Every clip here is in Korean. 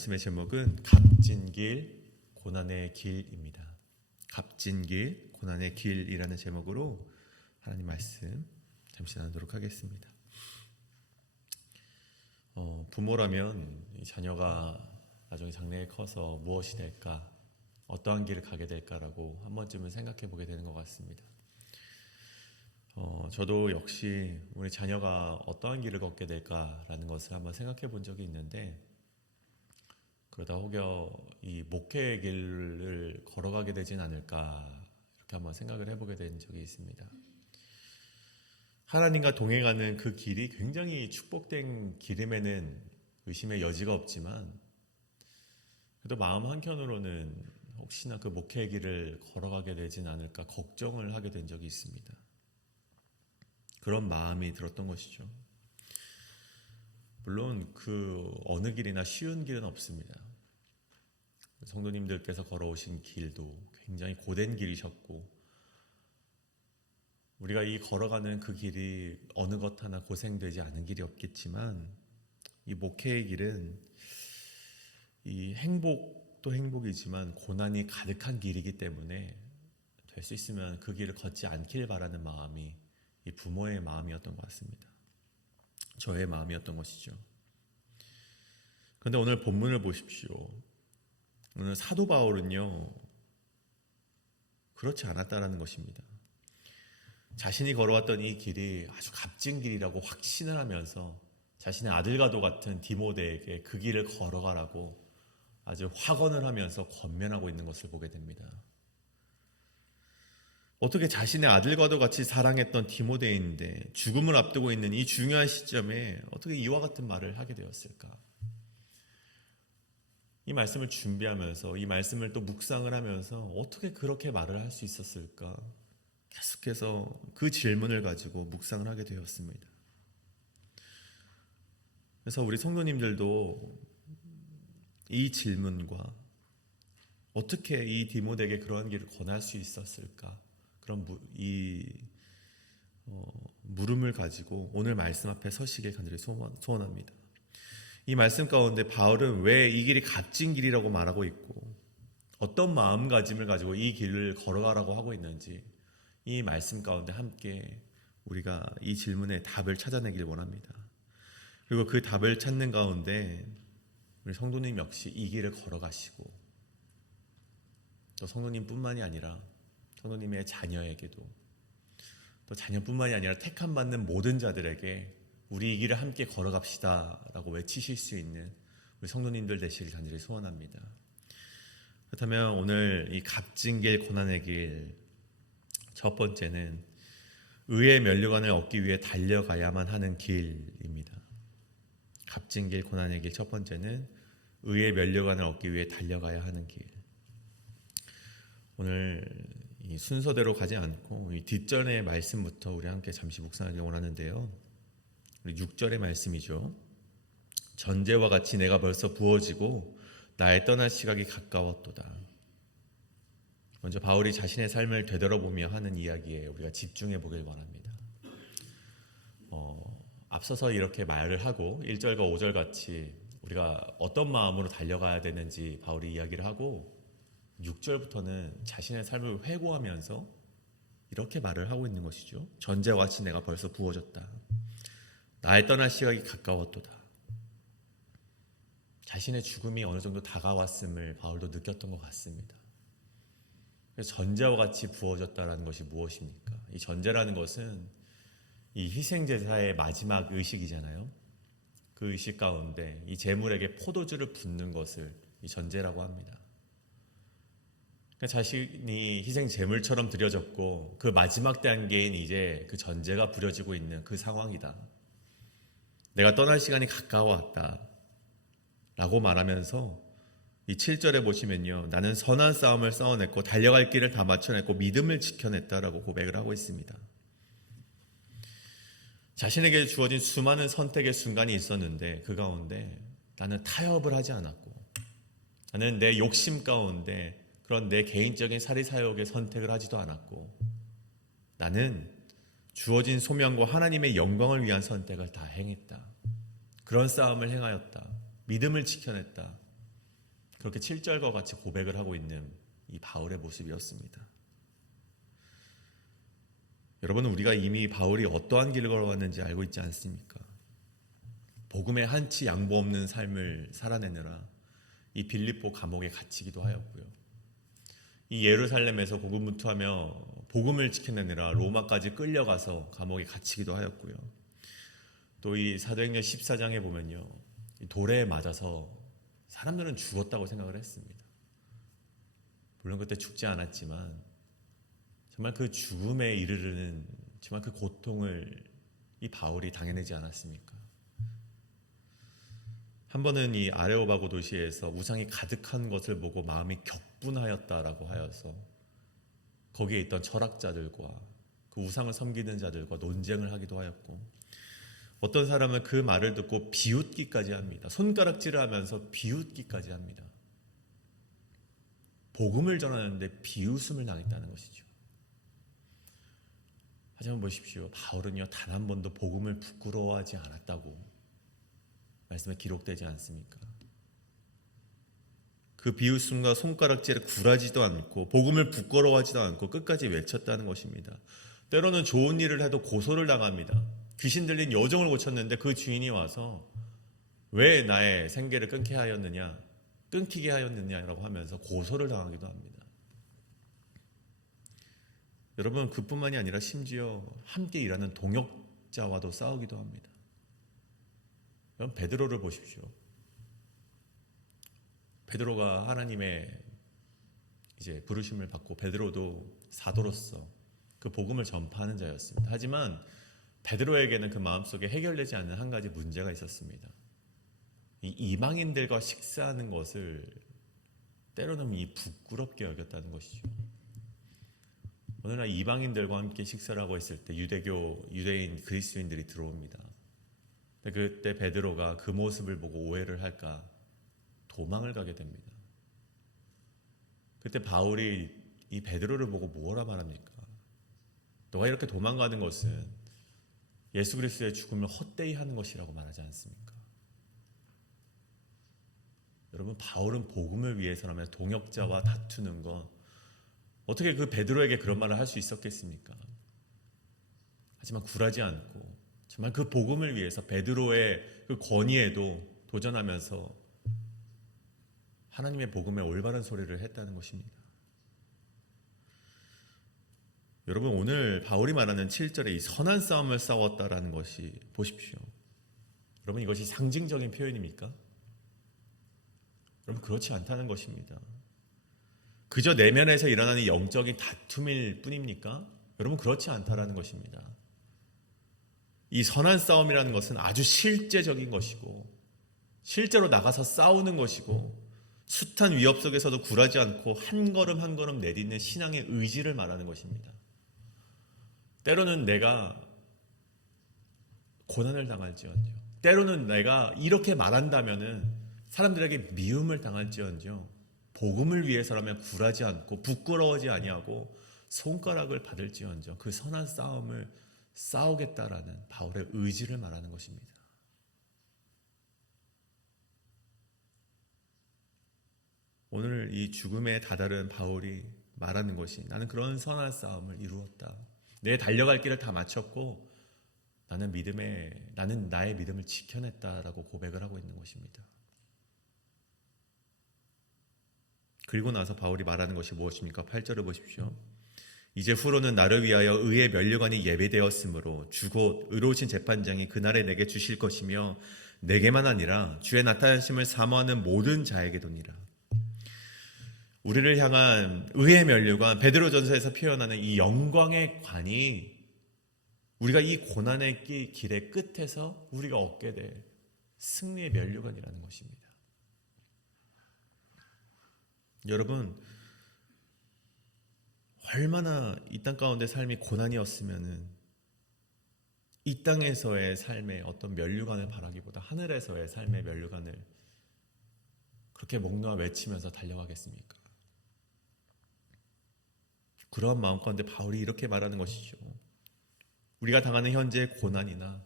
말씀의 제목은 값진 길, 고난의 길입니다. 값진 길, 고난의 길이라는 제목으로 하나님 말씀 잠시 나누도록 하겠습니다. 부모라면 이 자녀가 나중에 장래에 커서 무엇이 될까, 어떠한 길을 가게 될까라고 한 번쯤은 생각해 보게 되는 것 같습니다. 저도 역시 우리 자녀가 어떠한 길을 걷게 될까라는 것을 한번 생각해 본 적이 있는데, 그러다 혹여 이 목회의 길을 걸어가게 되진 않을까 이렇게 한번 생각을 해보게 된 적이 있습니다. 하나님과 동행하는 그 길이 굉장히 축복된 길임에는 의심의 여지가 없지만, 그래도 마음 한켠으로는 혹시나 그 목회의 길을 걸어가게 되진 않을까 걱정을 하게 된 적이 있습니다. 그런 마음이 들었던 것이죠. 물론 그 어느 길이나 쉬운 길은 없습니다. 성도님들께서 걸어오신 길도 굉장히 고된 길이셨고, 우리가 이 걸어가는 그 길이 어느 것 하나 고생되지 않은 길이 없겠지만, 이 목회의 길은 이 행복도 행복이지만 고난이 가득한 길이기 때문에 될 수 있으면 그 길을 걷지 않길 바라는 마음이 이 부모의 마음이었던 것 같습니다. 저의 마음이었던 것이죠. 그런데 오늘 본문을 보십시오. 오늘 사도 바울은요, 그렇지 않았다라는 것입니다. 자신이 걸어왔던 이 길이 아주 값진 길이라고 확신을 하면서 자신의 아들과도 같은 디모데에게 그 길을 걸어가라고 아주 확언을 하면서 권면하고 있는 것을 보게 됩니다. 어떻게 자신의 아들과도 같이 사랑했던 디모데인데 죽음을 앞두고 있는 이 중요한 시점에 어떻게 이와 같은 말을 하게 되었을까? 이 말씀을 준비하면서, 이 말씀을 또 묵상을 하면서 어떻게 그렇게 말을 할 수 있었을까? 계속해서 그 질문을 가지고 묵상을 하게 되었습니다. 그래서 우리 성도님들도 이 질문과 어떻게 이 디모데에게 그러한 길을 권할 수 있었을까? 그런 물음을 가지고 오늘 말씀 앞에 서시길 간절히 소원합니다. 이 말씀 가운데 바울은 왜 이 길이 값진 길이라고 말하고 있고, 어떤 마음가짐을 가지고 이 길을 걸어가라고 하고 있는지, 이 말씀 가운데 함께 우리가 이 질문에 답을 찾아내길 원합니다. 그리고 그 답을 찾는 가운데 우리 성도님 역시 이 길을 걸어가시고, 또 성도님뿐만이 아니라 성도님의 자녀에게도, 또 자녀뿐만이 아니라 택함 받는 모든 자들에게 우리 이 길을 함께 걸어갑시다 라고 외치실 수 있는 우리 성도님들 되시길 간절히 소원합니다. 그렇다면 오늘 이 값진 길, 고난의 길, 첫 번째는 의의 면류관을 얻기 위해 달려가야만 하는 길입니다. 값진 길, 고난의 길, 첫 번째는 의의 면류관을 얻기 위해 달려가야 하는 길. 오늘 이 순서대로 가지 않고 이 뒷전의 말씀부터 우리 함께 잠시 묵상하기 원하는데요. 우리 6절의 말씀이죠. 전제와 같이 내가 벌써 부어지고 나의 떠날 시각이 가까웠도다. 먼저 바울이 자신의 삶을 되돌아보며 하는 이야기에 우리가 집중해 보길 원합니다. 앞서서 이렇게 말을 하고 1절과 5절 같이 우리가 어떤 마음으로 달려가야 되는지 바울이 이야기를 하고, 6절부터는 자신의 삶을 회고하면서 이렇게 말을 하고 있는 것이죠. 전제와 같이 내가 벌써 부어졌다. 나의 떠날 시각이 가까웠도다. 자신의 죽음이 어느 정도 다가왔음을 바울도 느꼈던 것 같습니다. 그래서 전제와 같이 부어졌다는 것이 무엇입니까? 이 전제라는 것은 이 희생제사의 마지막 의식이잖아요. 그 의식 가운데 이 제물에게 포도주를 붓는 것을 이 전제라고 합니다. 자신이 희생 제물처럼 드려졌고 그 마지막 단계인 이제 그 전제가 부려지고 있는 그 상황이다. 내가 떠날 시간이 가까워왔다 라고 말하면서 이 7절에 보시면요, 나는 선한 싸움을 싸워냈고 달려갈 길을 다 마쳐냈고 믿음을 지켜냈다라고 고백을 하고 있습니다. 자신에게 주어진 수많은 선택의 순간이 있었는데 그 가운데 나는 타협을 하지 않았고, 나는 내 욕심 가운데 그런 내 개인적인 사리사욕의 선택을 하지도 않았고, 나는 주어진 소명과 하나님의 영광을 위한 선택을 다 행했다. 그런 싸움을 행하였다. 믿음을 지켜냈다. 그렇게 7절과 같이 고백을 하고 있는 이 바울의 모습이었습니다. 여러분은 우리가 이미 바울이 어떠한 길을 걸어왔는지 알고 있지 않습니까? 복음의 한치 양보 없는 삶을 살아내느라 이 빌립보 감옥에 갇히기도 하였고요. 이 예루살렘에서 고군분투하며 복음을 지켜내느라 로마까지 끌려가서 감옥에 갇히기도 하였고요. 또 이 사도행전 14장에 보면요, 돌에 맞아서 사람들은 죽었다고 생각을 했습니다. 물론 그때 죽지 않았지만 정말 그 죽음에 이르르는 정말 그 고통을 이 바울이 당해내지 않았습니까? 한 번은 이 아레오바고 도시에서 우상이 가득한 것을 보고 마음이 격분하였다라고 하여서 거기에 있던 철학자들과 그 우상을 섬기는 자들과 논쟁을 하기도 하였고, 어떤 사람은 그 말을 듣고 비웃기까지 합니다. 손가락질을 하면서 비웃기까지 합니다. 복음을 전하는데 비웃음을 당했다는 것이죠. 하지만 보십시오. 바울은요, 단 한 번도 복음을 부끄러워하지 않았다고 말씀에 기록되지 않습니까? 그 비웃음과 손가락질에 굴하지도 않고 복음을 부끄러워하지도 않고 끝까지 외쳤다는 것입니다. 때로는 좋은 일을 해도 고소를 당합니다. 귀신 들린 여종을 고쳤는데 그 주인이 와서 왜 나의 생계를 끊기게 하였느냐라고 하면서 고소를 당하기도 합니다. 여러분, 그뿐만이 아니라 심지어 함께 일하는 동역자와도 싸우기도 합니다. 여러분, 베드로를 보십시오. 베드로가 하나님의 이제 부르심을 받고 베드로도 사도로서 그 복음을 전파하는 자였습니다. 하지만 베드로에게는 그 마음속에 해결되지 않는 한 가지 문제가 있었습니다. 이 이방인들과 식사하는 것을 때로는 이 부끄럽게 여겼다는 것이죠. 오늘날 이방인들과 함께 식사를 하고 있을 때 유대인 그리스도인들이 들어옵니다. 그때 베드로가 그 모습을 보고 오해를 할까 도망을 가게 됩니다. 그때 바울이 이 베드로를 보고 뭐라 말합니까? 너가 이렇게 도망가는 것은 예수 그리스도의 죽음을 헛되이 하는 것이라고 말하지 않습니까? 여러분, 바울은 복음을 위해서라면 동역자와 다투는 것, 어떻게 그 베드로에게 그런 말을 할 수 있었겠습니까? 하지만 굴하지 않고 정말 그 복음을 위해서 베드로의 그 권위에도 도전하면서 하나님의 복음에 올바른 소리를 했다는 것입니다. 여러분, 오늘 바울이 말하는 7절에 이 선한 싸움을 싸웠다라는 것이 보십시오. 여러분, 이것이 상징적인 표현입니까? 여러분, 그렇지 않다는 것입니다. 그저 내면에서 일어나는 영적인 다툼일 뿐입니까? 여러분, 그렇지 않다라는 것입니다. 이 선한 싸움이라는 것은 아주 실제적인 것이고 실제로 나가서 싸우는 것이고 숱한 위협 속에서도 굴하지 않고 한 걸음 한 걸음 내딛는 신앙의 의지를 말하는 것입니다. 때로는 내가 고난을 당할지언정, 때로는 내가 이렇게 말한다면은 사람들에게 미움을 당할지언정 복음을 위해서라면 굴하지 않고 부끄러워하지 아니하고 손가락을 받을지언정 그 선한 싸움을 싸우겠다라는 바울의 의지를 말하는 것입니다. 오늘 이 죽음에 다다른 바울이 말하는 것이 나는 그런 선한 싸움을 이루었다. 내 달려갈 길을 다 마쳤고 나는 나의 믿음을 지켜냈다라고 고백을 하고 있는 것입니다. 그리고 나서 바울이 말하는 것이 무엇입니까? 8절을 보십시오. 이제 후로는 나를 위하여 의의 면류관이 예배되었으므로 주곧 의로우신 재판장이 그날에 내게 주실 것이며 내게만 아니라 주의 나타나심을 사모하는 모든 자에게도니라. 우리를 향한 의의 면류관, 베드로전서에서 표현하는 이 영광의 관이 우리가 이 고난의 길의 끝에서 우리가 얻게 될 승리의 면류관이라는 것입니다. 여러분, 얼마나 이 땅 가운데 삶이 고난이었으면은 이 땅에서의 삶의 어떤 면류관을 바라기보다 하늘에서의 삶의 면류관을 그렇게 목 놓아 외치면서 달려가겠습니까? 그런 마음 가운데 바울이 이렇게 말하는 것이죠. 우리가 당하는 현재의 고난이나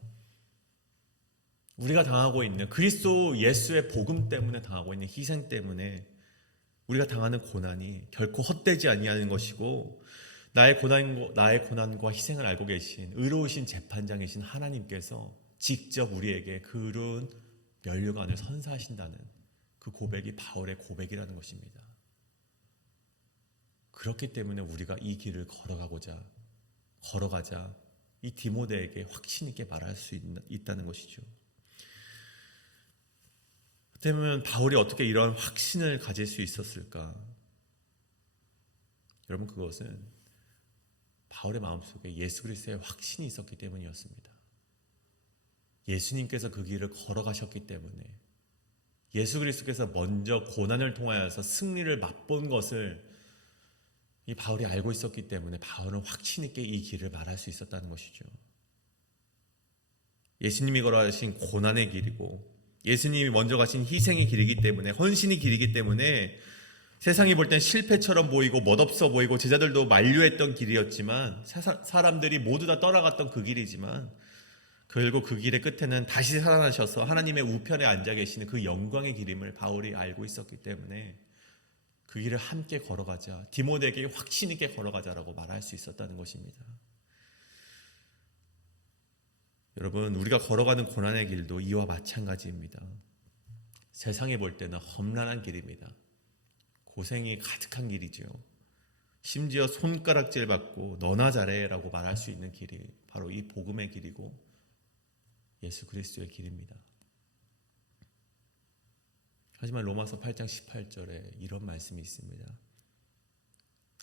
우리가 당하고 있는 그리스도 예수의 복음 때문에 당하고 있는 희생 때문에 우리가 당하는 고난이 결코 헛되지 아니하는 것이고 나의 고난과 희생을 알고 계신 의로우신 재판장이신 하나님께서 직접 우리에게 그런 면류관을 선사하신다는 그 고백이 바울의 고백이라는 것입니다. 그렇기 때문에 우리가 이 길을 걸어가자 이 디모데에게 확신 있게 말할 수 있다는 것이죠. 그렇다면 바울이 어떻게 이런 확신을 가질 수 있었을까? 여러분, 그것은 바울의 마음속에 예수 그리스도의 확신이 있었기 때문이었습니다. 예수님께서 그 길을 걸어가셨기 때문에, 예수 그리스도께서 먼저 고난을 통하여서 승리를 맛본 것을 이 바울이 알고 있었기 때문에 바울은 확신 있게 이 길을 말할 수 있었다는 것이죠. 예수님이 걸어가신 고난의 길이고 예수님이 먼저 가신 희생의 길이기 때문에, 헌신의 길이기 때문에 세상이 볼 땐 실패처럼 보이고 멋없어 보이고 제자들도 만류했던 길이었지만, 사람들이 모두 다 떠나갔던 그 길이지만, 결국 그 길의 끝에는 다시 살아나셔서 하나님의 우편에 앉아 계시는 그 영광의 길임을 바울이 알고 있었기 때문에 그 길을 함께 걸어가자, 디모데에게 확신 있게 걸어가자라고 말할 수 있었다는 것입니다. 여러분, 우리가 걸어가는 고난의 길도 이와 마찬가지입니다. 세상에 볼 때는 험난한 길입니다. 고생이 가득한 길이죠. 심지어 손가락질 받고 너나 잘해라고 말할 수 있는 길이 바로 이 복음의 길이고 예수 그리스도의 길입니다. 하지만 로마서 8장 18절에 이런 말씀이 있습니다.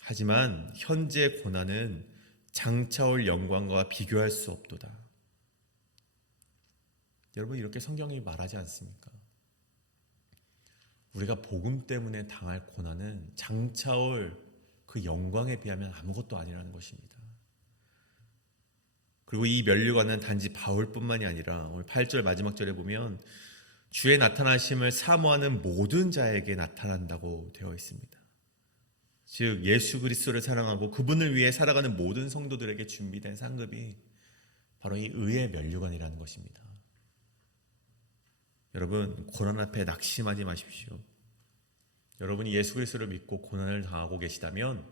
하지만 현재의 고난은 장차올 영광과 비교할 수 없도다. 여러분, 이렇게 성경이 말하지 않습니까? 우리가 복음 때문에 당할 고난은 장차올 그 영광에 비하면 아무것도 아니라는 것입니다. 그리고 이 면류관은 단지 바울뿐만이 아니라 오늘 8절 마지막 절에 보면 주의 나타나심을 사모하는 모든 자에게 나타난다고 되어 있습니다. 즉 예수 그리스도를 사랑하고 그분을 위해 살아가는 모든 성도들에게 준비된 상급이 바로 이 의의 면류관이라는 것입니다. 여러분, 고난 앞에 낙심하지 마십시오. 여러분이 예수 그리스도를 믿고 고난을 당하고 계시다면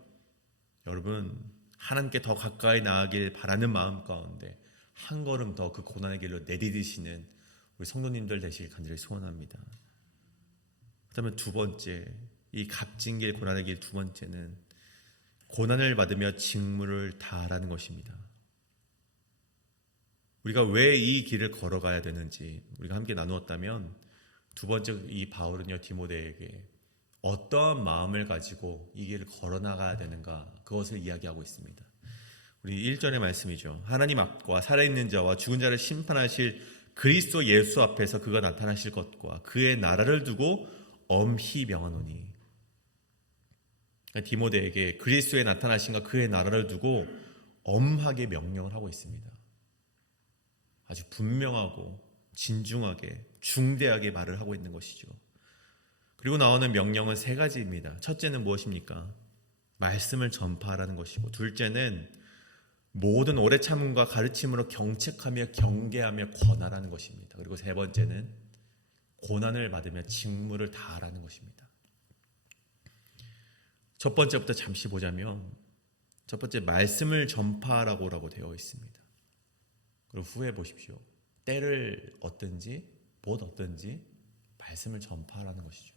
여러분, 하나님께 더 가까이 나아가길 바라는 마음 가운데 한 걸음 더 그 고난의 길로 내디디시는 우리 성도님들 되시길 간절히 소원합니다. 그다음에 두 번째, 이 값진 길, 고난의 길 두 번째는 고난을 받으며 직무를 다하라는 것입니다. 우리가 왜 이 길을 걸어가야 되는지 우리가 함께 나누었다면, 두 번째 이 바울은요 디모데에게 어떠한 마음을 가지고 이 길을 걸어나가야 되는가, 그것을 이야기하고 있습니다. 우리 1절의 말씀이죠. 하나님 앞과 살아있는 자와 죽은 자를 심판하실 그리스도 예수 앞에서 그가 나타나실 것과 그의 나라를 두고 엄히 명하노니. 디모데에게 그리스도의 나타나심과 그의 나라를 두고 엄하게 명령을 하고 있습니다. 아주 분명하고 진중하게 중대하게 말을 하고 있는 것이죠. 그리고 나오는 명령은 세 가지입니다. 첫째는 무엇입니까? 말씀을 전파하라는 것이고, 둘째는 모든 오래 참음과 가르침으로 경책하며 경계하며 권하라는 것입니다. 그리고 세 번째는 고난을 받으며 직무를 다하라는 것입니다. 첫 번째부터 잠시 보자면, 첫 번째 말씀을 전파하라고 되어 있습니다. 그리고 후에 보십시오. 때를 얻든지 못 얻든지 말씀을 전파하라는 것이죠.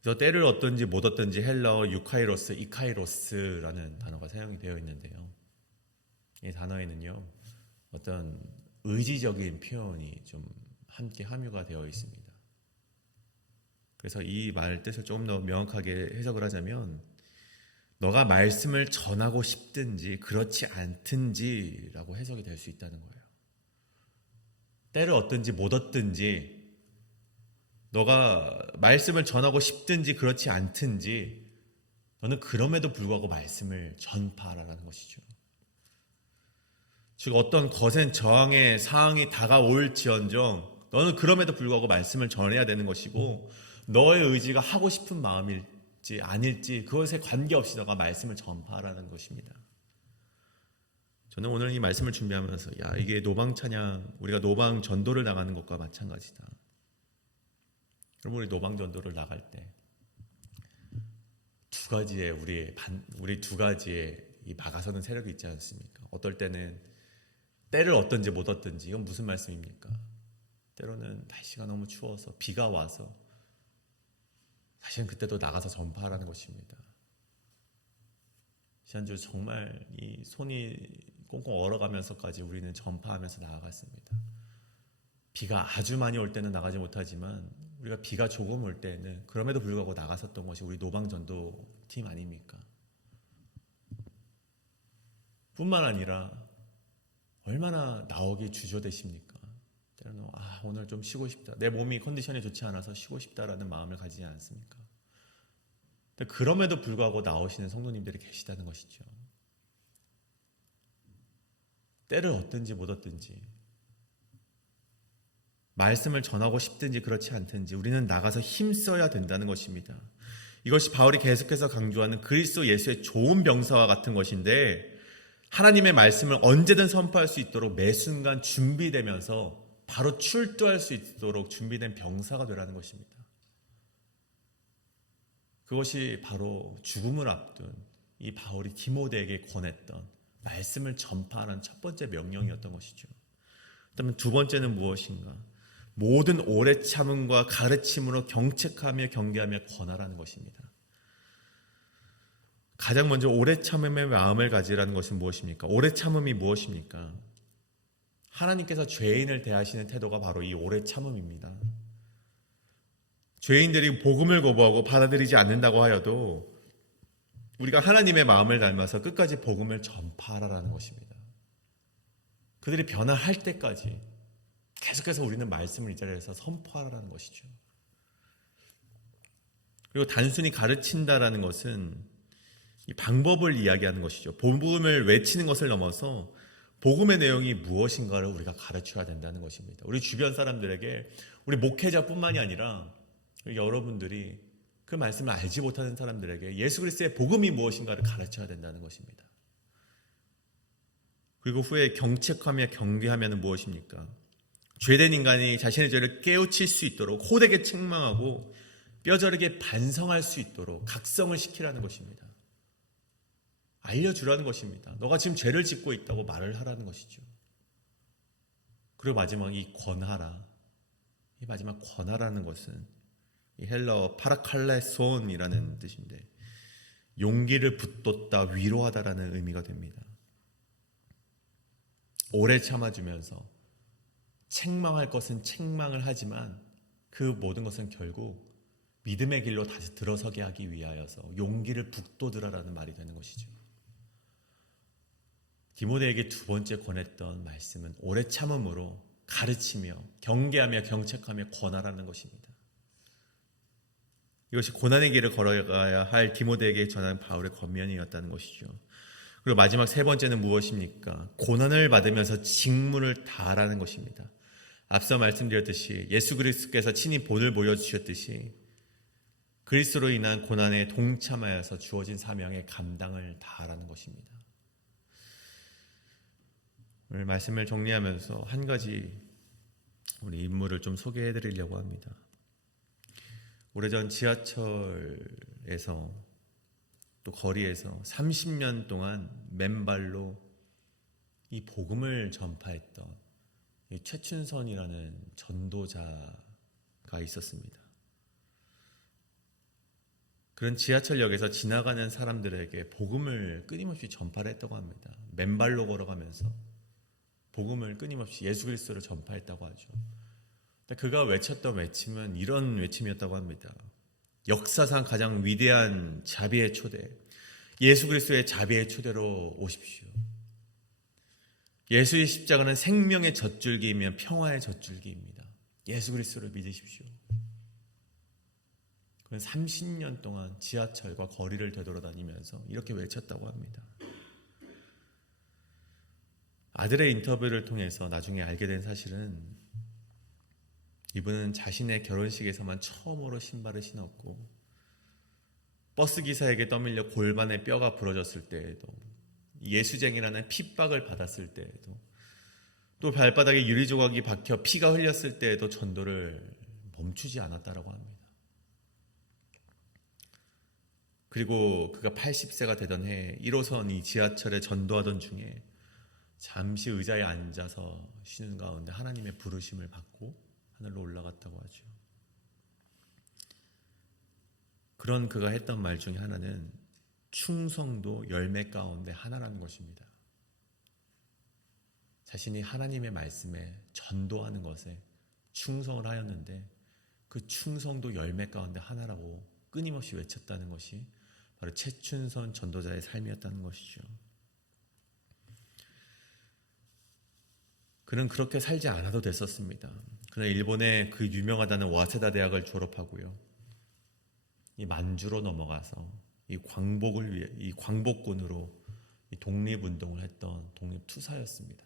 그래서 때를 얻든지 못 얻든지 헬라어 유카이로스, 이카이로스라는 단어가 사용이 되어 있는데요. 이 단어에는요 어떤 의지적인 표현이 좀 함께 함유가 되어 있습니다. 그래서 이 말 뜻을 조금 더 명확하게 해석을 하자면, 너가 말씀을 전하고 싶든지 그렇지 않든지라고 해석이 될 수 있다는 거예요. 때를 얻든지 못 얻든지, 너가 말씀을 전하고 싶든지 그렇지 않든지 너는 그럼에도 불구하고 말씀을 전파하라는 것이죠. 즉 어떤 거센 저항의 상황이 다가올지언정 너는 그럼에도 불구하고 말씀을 전해야 되는 것이고, 너의 의지가 하고 싶은 마음일지 아닐지 그것에 관계없이 너가 말씀을 전파하라는 것입니다. 저는 오늘 이 말씀을 준비하면서 이게 노방 찬양, 우리가 노방 전도를 나가는 것과 마찬가지다. 여러분, 우리 노방전도를 나갈 때 두 가지의 우리 두 가지의 이 막아서는 세력이 있지 않습니까? 어떨 때는 때를 얻든지 못 얻든지, 이건 무슨 말씀입니까? 때로는 날씨가 너무 추워서 비가 와서 사실은 그때도 나가서 전파하라는 것입니다. 지난주 정말 이 손이 꽁꽁 얼어가면서까지 우리는 전파하면서 나아갔습니다. 비가 아주 많이 올 때는 나가지 못하지만 우리가 비가 조금 올 때는 그럼에도 불구하고 나갔었던 것이 우리 노방전도 팀 아닙니까? 뿐만 아니라 얼마나 나오기 주저되십니까? 때로는 오늘 좀 쉬고 싶다, 내 몸이 컨디션이 좋지 않아서 쉬고 싶다라는 마음을 가지지 않습니까? 근데 그럼에도 불구하고 나오시는 성도님들이 계시다는 것이죠. 때를 얻든지 못 얻든지, 말씀을 전하고 싶든지 그렇지 않든지 우리는 나가서 힘써야 된다는 것입니다. 이것이 바울이 계속해서 강조하는 그리스도 예수의 좋은 병사와 같은 것인데, 하나님의 말씀을 언제든 선포할 수 있도록 매 순간 준비되면서 바로 출두할 수 있도록 준비된 병사가 되라는 것입니다. 그것이 바로 죽음을 앞둔 이 바울이 디모데에게 권했던 말씀을 전파하는 첫 번째 명령이었던 것이죠. 그다음에 두 번째는 무엇인가? 모든 오래 참음과 가르침으로 경책하며 경계하며 권하라는 것입니다. 가장 먼저 오래 참음의 마음을 가지라는 것은 무엇입니까? 오래 참음이 무엇입니까? 하나님께서 죄인을 대하시는 태도가 바로 이 오래 참음입니다. 죄인들이 복음을 거부하고 받아들이지 않는다고 하여도 우리가 하나님의 마음을 닮아서 끝까지 복음을 전파하라는 것입니다. 그들이 변화할 때까지 계속해서 우리는 말씀을 이 자리에서 선포하라는 것이죠. 그리고 단순히 가르친다라는 것은 이 방법을 이야기하는 것이죠. 복음을 외치는 것을 넘어서 복음의 내용이 무엇인가를 우리가 가르쳐야 된다는 것입니다. 우리 주변 사람들에게, 우리 목회자뿐만이 아니라 여러분들이 그 말씀을 알지 못하는 사람들에게 예수 그리스도의 복음이 무엇인가를 가르쳐야 된다는 것입니다. 그리고 후에 경책하며 경계하면 무엇입니까? 죄된 인간이 자신의 죄를 깨우칠 수 있도록 호되게 책망하고 뼈저리게 반성할 수 있도록 각성을 시키라는 것입니다. 알려주라는 것입니다. 너가 지금 죄를 짓고 있다고 말을 하라는 것이죠. 그리고 마지막 이 권하라. 이 마지막 권하라는 것은 이 헬라어 파라칼레손이라는 뜻인데 용기를 붙돋다, 위로하다라는 의미가 됩니다. 오래 참아주면서 책망할 것은 책망을 하지만 그 모든 것은 결국 믿음의 길로 다시 들어서게 하기 위하여서 용기를 북돋으라라는 말이 되는 것이죠. 디모데에게 두 번째 권했던 말씀은 오래 참음으로 가르치며 경계하며 경책하며 권하라는 것입니다. 이것이 고난의 길을 걸어가야 할 디모데에게 전한 바울의 권면이었다는 것이죠. 그리고 마지막 세 번째는 무엇입니까? 고난을 받으면서 직무를 다하라는 것입니다. 앞서 말씀드렸듯이 예수 그리스도께서 친히 본을 보여주셨듯이 그리스도로 인한 고난에 동참하여서 주어진 사명의 감당을 다하라는 것입니다. 오늘 말씀을 정리하면서 한 가지 우리 인물을 좀 소개해 드리려고 합니다. 오래전 지하철에서 또 거리에서 30년 동안 맨발로 이 복음을 전파했던 이 최춘선이라는 전도자가 있었습니다. 그런 지하철역에서 지나가는 사람들에게 복음을 끊임없이 전파를 했다고 합니다. 맨발로 걸어가면서 복음을 끊임없이 예수 그리스도를 전파했다고 하죠. 그가 외쳤던 외침은 이런 외침이었다고 합니다. 역사상 가장 위대한 자비의 초대, 예수 그리스도의 자비의 초대로 오십시오. 예수의 십자가는 생명의 젖줄기이며 평화의 젖줄기입니다. 예수 그리스도를 믿으십시오. 그는 30년 동안 지하철과 거리를 되돌아다니면서 이렇게 외쳤다고 합니다. 아들의 인터뷰를 통해서 나중에 알게 된 사실은 이분은 자신의 결혼식에서만 처음으로 신발을 신었고 버스 기사에게 떠밀려 골반에 뼈가 부러졌을 때에도 예수쟁이라는 핍박을 받았을 때에도 또 발바닥에 유리 조각이 박혀 피가 흘렸을 때에도 전도를 멈추지 않았다라고 합니다. 그리고 그가 80세가 되던 해 1호선 이 지하철에 전도하던 중에 잠시 의자에 앉아서 쉬는 가운데 하나님의 부르심을 받고 하늘로 올라갔다고 하죠. 그런 그가 했던 말 중에 하나는 충성도 열매 가운데 하나라는 것입니다. 자신이 하나님의 말씀에 전도하는 것에 충성을 하였는데 그 충성도 열매 가운데 하나라고 끊임없이 외쳤다는 것이 바로 최춘선 전도자의 삶이었다는 것이죠. 그는 그렇게 살지 않아도 됐었습니다. 그는 일본의 그 유명하다는 와세다 대학을 졸업하고요. 이 만주로 넘어가서 이 광복을 위해 이 광복군으로 이 독립운동을 했던 독립투사였습니다.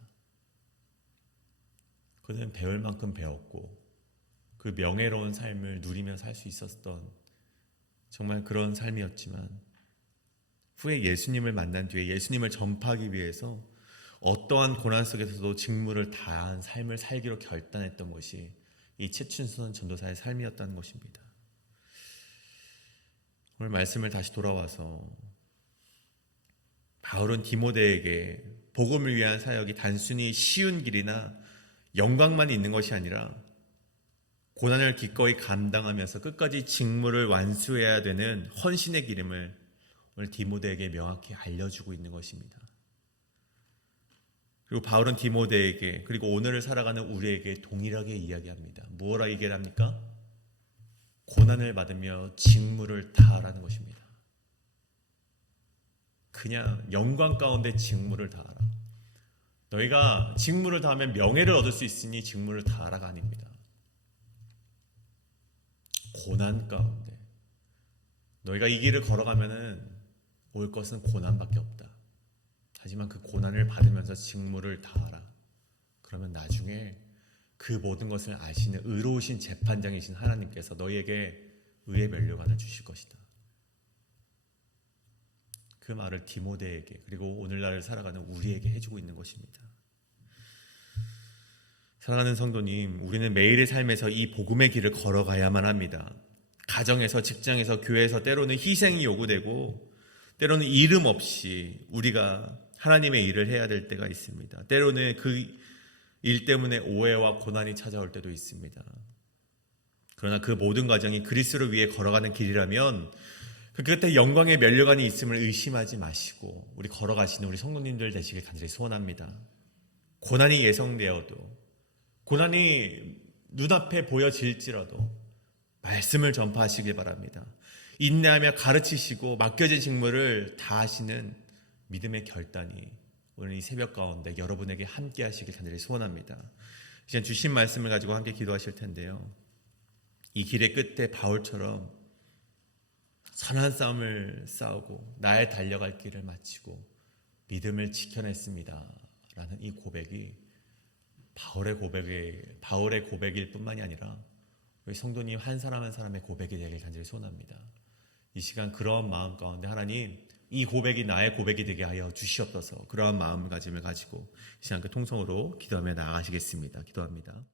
그는 배울 만큼 배웠고 그 명예로운 삶을 누리며 살 수 있었던 정말 그런 삶이었지만 후에 예수님을 만난 뒤에 예수님을 전파하기 위해서 어떠한 고난 속에서도 직무를 다한 삶을 살기로 결단했던 것이 이 최춘선 전도사의 삶이었다는 것입니다. 오늘 말씀을 다시 돌아와서 바울은 디모데에게 복음을 위한 사역이 단순히 쉬운 길이나 영광만 있는 것이 아니라 고난을 기꺼이 감당하면서 끝까지 직무를 완수해야 되는 헌신의 기름을 오늘 디모데에게 명확히 알려주고 있는 것입니다. 그리고 바울은 디모데에게 그리고 오늘을 살아가는 우리에게 동일하게 이야기합니다. 무엇라 얘기를 합니까? 고난을 받으며 직무를 다하라는 것입니다. 그냥 영광 가운데 직무를 다하라. 너희가 직무를 다하면 명예를 얻을 수 있으니 직무를 다하라가 아닙니다. 고난 가운데 너희가 이 길을 걸어가면은 올 것은 고난밖에 없다. 하지만 그 고난을 받으면서 직무를 다하라. 그러면 나중에 그 모든 것을 아시는 의로우신 재판장이신 하나님께서 너희에게 의의 면류관을 주실 것이다. 그 말을 디모데에게 그리고 오늘날을 살아가는 우리에게 해주고 있는 것입니다. 사랑하는 성도님, 우리는 매일의 삶에서 이 복음의 길을 걸어가야만 합니다. 가정에서, 직장에서, 교회에서 때로는 희생이 요구되고 때로는 이름 없이 우리가 하나님의 일을 해야 될 때가 있습니다. 때로는 그 일 때문에 오해와 고난이 찾아올 때도 있습니다. 그러나 그 모든 과정이 그리스도를 위해 걸어가는 길이라면 그 끝에 영광의 면류관이 있음을 의심하지 마시고 우리 걸어가시는 우리 성도님들 되시길 간절히 소원합니다. 고난이 예상되어도 고난이 눈앞에 보여질지라도 말씀을 전파하시길 바랍니다. 인내하며 가르치시고 맡겨진 직무를 다하시는 믿음의 결단이 오늘 이 새벽 가운데 여러분에게 함께 하시길 간절히 소원합니다. 이제 주신 말씀을 가지고 함께 기도하실 텐데요. 이 길의 끝에 바울처럼 선한 싸움을 싸우고 나의 달려갈 길을 마치고 믿음을 지켜냈습니다. 라는 이 고백이 바울의 고백일 뿐만이 아니라 우리 성도님 한 사람 한 사람의 고백이 되길 간절히 소원합니다. 이 시간 그러한 마음 가운데 하나님 이 고백이 나의 고백이 되게 하여 주시옵소서. 그러한 마음가짐을 가지고 이 시간 그 통성으로 기도하며 나아가시겠습니다. 기도합니다.